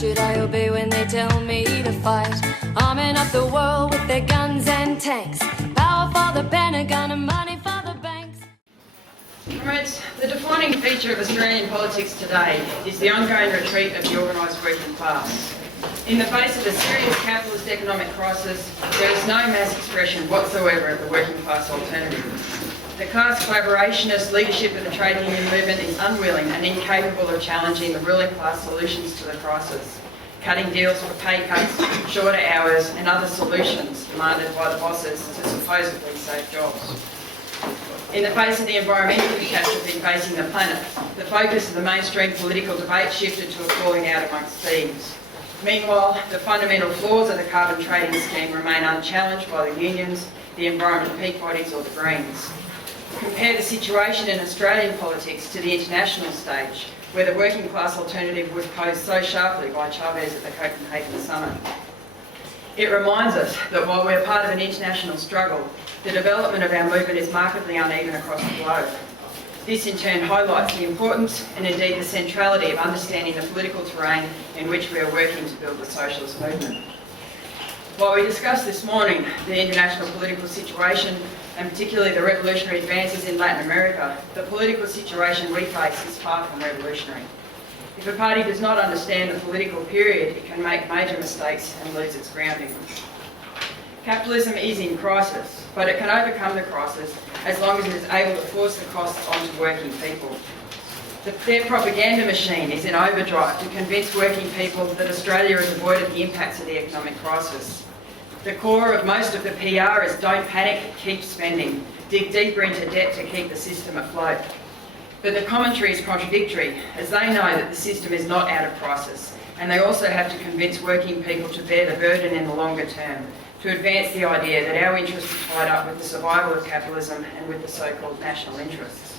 should I obey when they tell me to fight? Arming up the world with their guns and tanks. Power for the Pentagon and money for the banks. Comrades, the defining feature of Australian politics today is the ongoing retreat of the organised working class. In the face of a serious capitalist economic crisis, there is no mass expression whatsoever of the working class alternative. The class collaborationist leadership of the trade union movement is unwilling and incapable of challenging the ruling class solutions to the crisis, cutting deals for pay cuts, shorter hours and other solutions demanded by the bosses to supposedly save jobs. In the face of the environmental catastrophe facing the planet, the focus of the mainstream political debate shifted to a falling out amongst thieves. Meanwhile, the fundamental flaws of the carbon trading scheme remain unchallenged by the unions, the environmental peak bodies or the Greens. Compare the situation in Australian politics to the international stage, where the working class alternative was posed so sharply by Chavez at the Copenhagen summit. It reminds us that while we're part of an international struggle, the development of our movement is markedly uneven across the globe. This in turn highlights the importance and indeed the centrality of understanding the political terrain in which we are working to build the socialist movement. While we discussed this morning the international political situation and particularly the revolutionary advances in Latin America, the political situation we face is far from revolutionary. If a party does not understand the political period, it can make major mistakes and lose its grounding. Capitalism is in crisis, but it can overcome the crisis as long as it is able to force the costs onto working people. Their propaganda machine is in overdrive to convince working people that Australia has avoided the impacts of the economic crisis. The core of most of the PR is don't panic, keep spending, dig deeper into debt to keep the system afloat. But the commentary is contradictory, as they know that the system is not out of crisis, and they also have to convince working people to bear the burden in the longer term, to advance the idea that our interests are tied up with the survival of capitalism and with the so-called national interests.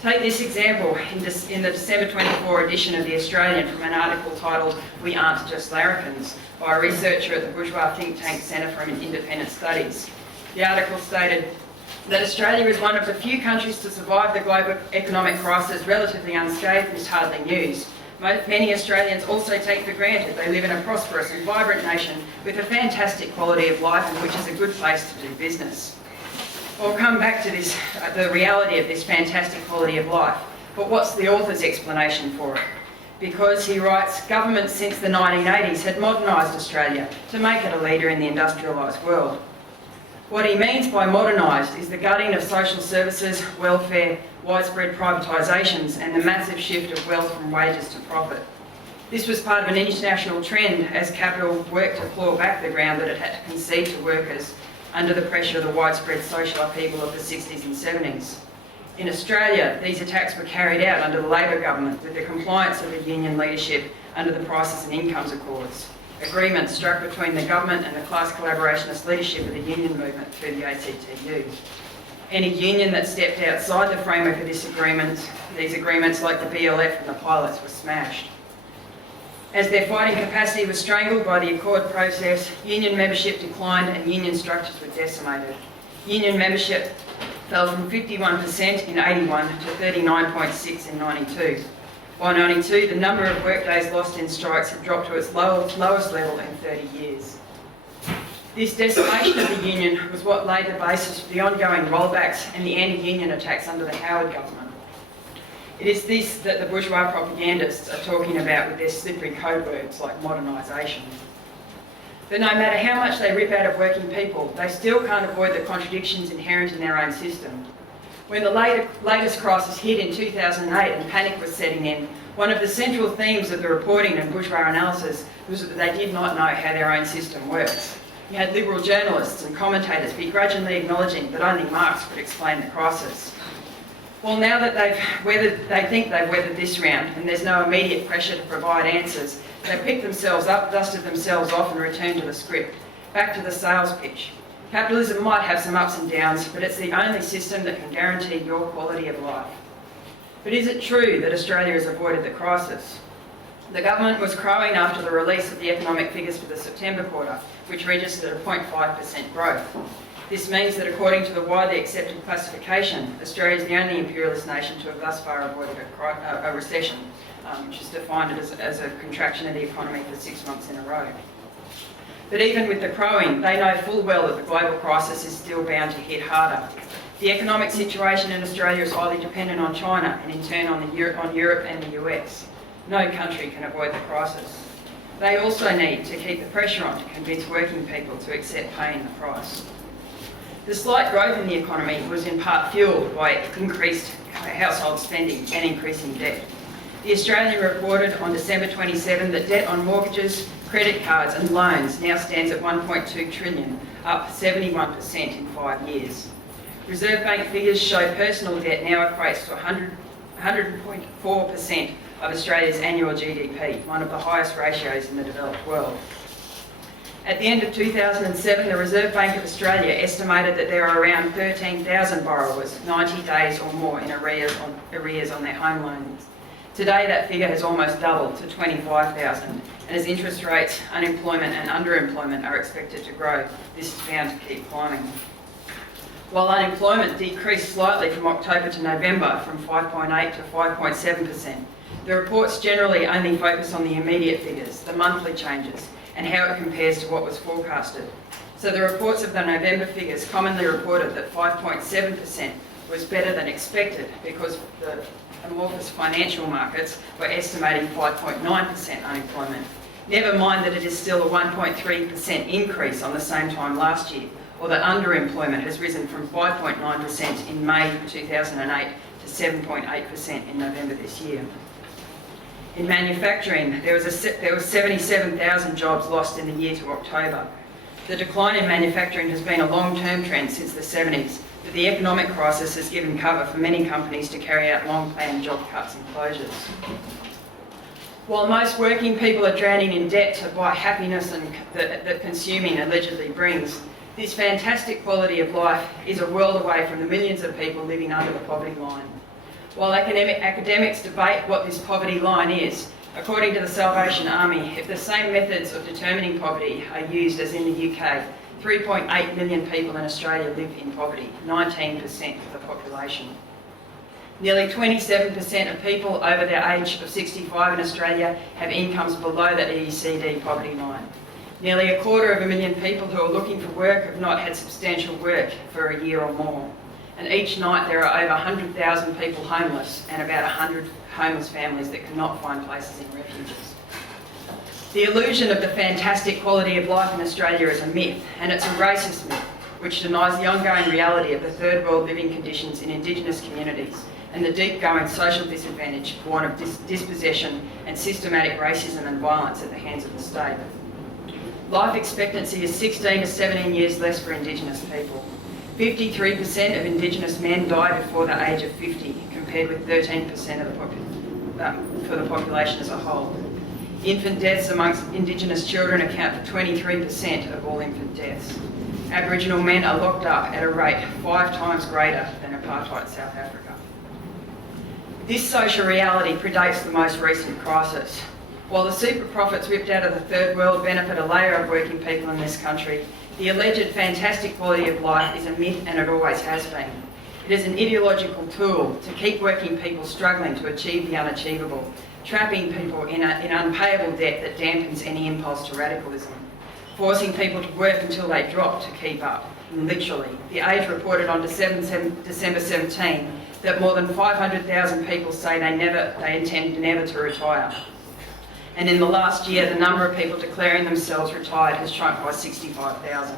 Take this example in the December 24 edition of The Australian from an article titled "We Aren't Just Larrikins" by a researcher at the bourgeois think tank Centre for Independent Studies. The article stated that Australia is one of the few countries to survive the global economic crisis relatively unscathed is hardly news. Many Australians also take for granted they live in a prosperous and vibrant nation with a fantastic quality of life and which is a good place to do business. I'll come back to this, the reality of this fantastic quality of life, but what's the author's explanation for it? Because, he writes, governments since the 1980s had modernised Australia to make it a leader in the industrialised world. What he means by modernised is the gutting of social services, welfare, widespread privatisations and the massive shift of wealth from wages to profit. This was part of an international trend as capital worked to claw back the ground that it had to concede to workers under the pressure of the widespread social upheaval of the 60s and 70s. In Australia, these attacks were carried out under the Labor government with the compliance of the union leadership under the Prices and Incomes Accords, agreements struck between the government and the class collaborationist leadership of the union movement through the ACTU. Any union that stepped outside the framework of these agreements like the BLF and the pilots were smashed. As their fighting capacity was strangled by the Accord process, union membership declined and union structures were decimated. Union membership fell from 51% in 81 to 39.6 in 92. By 92, the number of workdays lost in strikes had dropped to its lowest level in 30 years. This decimation of the union was what laid the basis for the ongoing rollbacks and the anti-union attacks under the Howard government. It is this that the bourgeois propagandists are talking about with their slippery code words like modernisation. But no matter how much they rip out of working people, they still can't avoid the contradictions inherent in their own system. When the latest crisis hit in 2008 and panic was setting in, one of the central themes of the reporting and bourgeois analysis was that they did not know how their own system works. You had liberal journalists and commentators begrudgingly acknowledging that only Marx could explain the crisis. Well, now that they think they've weathered this round and there's no immediate pressure to provide answers, they pick themselves up, dusted themselves off and returned to the script, back to the sales pitch. Capitalism might have some ups and downs, but it's the only system that can guarantee your quality of life. But is it true that Australia has avoided the crisis? The government was crowing after the release of the economic figures for the September quarter, which registered a 0.5% growth. This means that according to the widely accepted classification, Australia is the only imperialist nation to have thus far avoided a recession, which is defined as a contraction of the economy for 6 months in a row. But even with the crowing, they know full well that the global crisis is still bound to hit harder. The economic situation in Australia is highly dependent on China and in turn on Europe and the US. No country can avoid the crisis. They also need to keep the pressure on to convince working people to accept paying the price. The slight growth in the economy was in part fuelled by increased household spending and increasing debt. The Australian reported on December 27 that debt on mortgages, credit cards and loans now stands at 1.2 trillion, up 71% in 5 years. Reserve Bank figures show personal debt now equates to 100.4% of Australia's annual GDP, one of the highest ratios in the developed world. At the end of 2007, the Reserve Bank of Australia estimated that there are around 13,000 borrowers 90 days or more in arrears on their home loans. Today, that figure has almost doubled to 25,000, and as interest rates, unemployment and underemployment are expected to grow, this is bound to keep climbing. While unemployment decreased slightly from October to November from 5.8 to 5.7%, the reports generally only focus on the immediate figures, the monthly changes, and how it compares to what was forecasted. So the reports of the November figures commonly reported that 5.7% was better than expected because the amorphous financial markets were estimating 5.9% unemployment. Never mind that it is still a 1.3% increase on the same time last year, or that underemployment has risen from 5.9% in May 2008 to 7.8% in November this year. In manufacturing, there was 77,000 jobs lost in the year to October. The decline in manufacturing has been a long-term trend since the 70s, but the economic crisis has given cover for many companies to carry out long-planned job cuts and closures. While most working people are drowning in debt to buy happiness that consuming allegedly brings, this fantastic quality of life is a world away from the millions of people living under the poverty line. While academics debate what this poverty line is, according to the Salvation Army, if the same methods of determining poverty are used as in the UK, 3.8 million people in Australia live in poverty, 19% of the population. Nearly 27% of people over the age of 65 in Australia have incomes below the OECD poverty line. Nearly 250,000 people who are looking for work have not had substantial work for a year or more. And each night there are over 100,000 people homeless and about 100 homeless families that cannot find places in refuges. The illusion of the fantastic quality of life in Australia is a myth, and it's a racist myth which denies the ongoing reality of the third world living conditions in Indigenous communities and the deep-going social disadvantage born of dispossession and systematic racism and violence at the hands of the state. Life expectancy is 16 to 17 years less for Indigenous people. 53% of Indigenous men die before the age of 50, compared with 13% for the population as a whole. Infant deaths amongst Indigenous children account for 23% of all infant deaths. Aboriginal men are locked up at a rate 5 times greater than apartheid South Africa. This social reality predates the most recent crisis. While the super profits ripped out of the third world benefit a layer of working people in this country, the alleged fantastic quality of life is a myth, and it always has been. It is an ideological tool to keep working people struggling to achieve the unachievable, trapping people in unpayable debt that dampens any impulse to radicalism, forcing people to work until they drop to keep up. And literally, The Age reported on December 17 that more than 500,000 people say they intend never to retire. And in the last year, the number of people declaring themselves retired has shrunk by 65,000.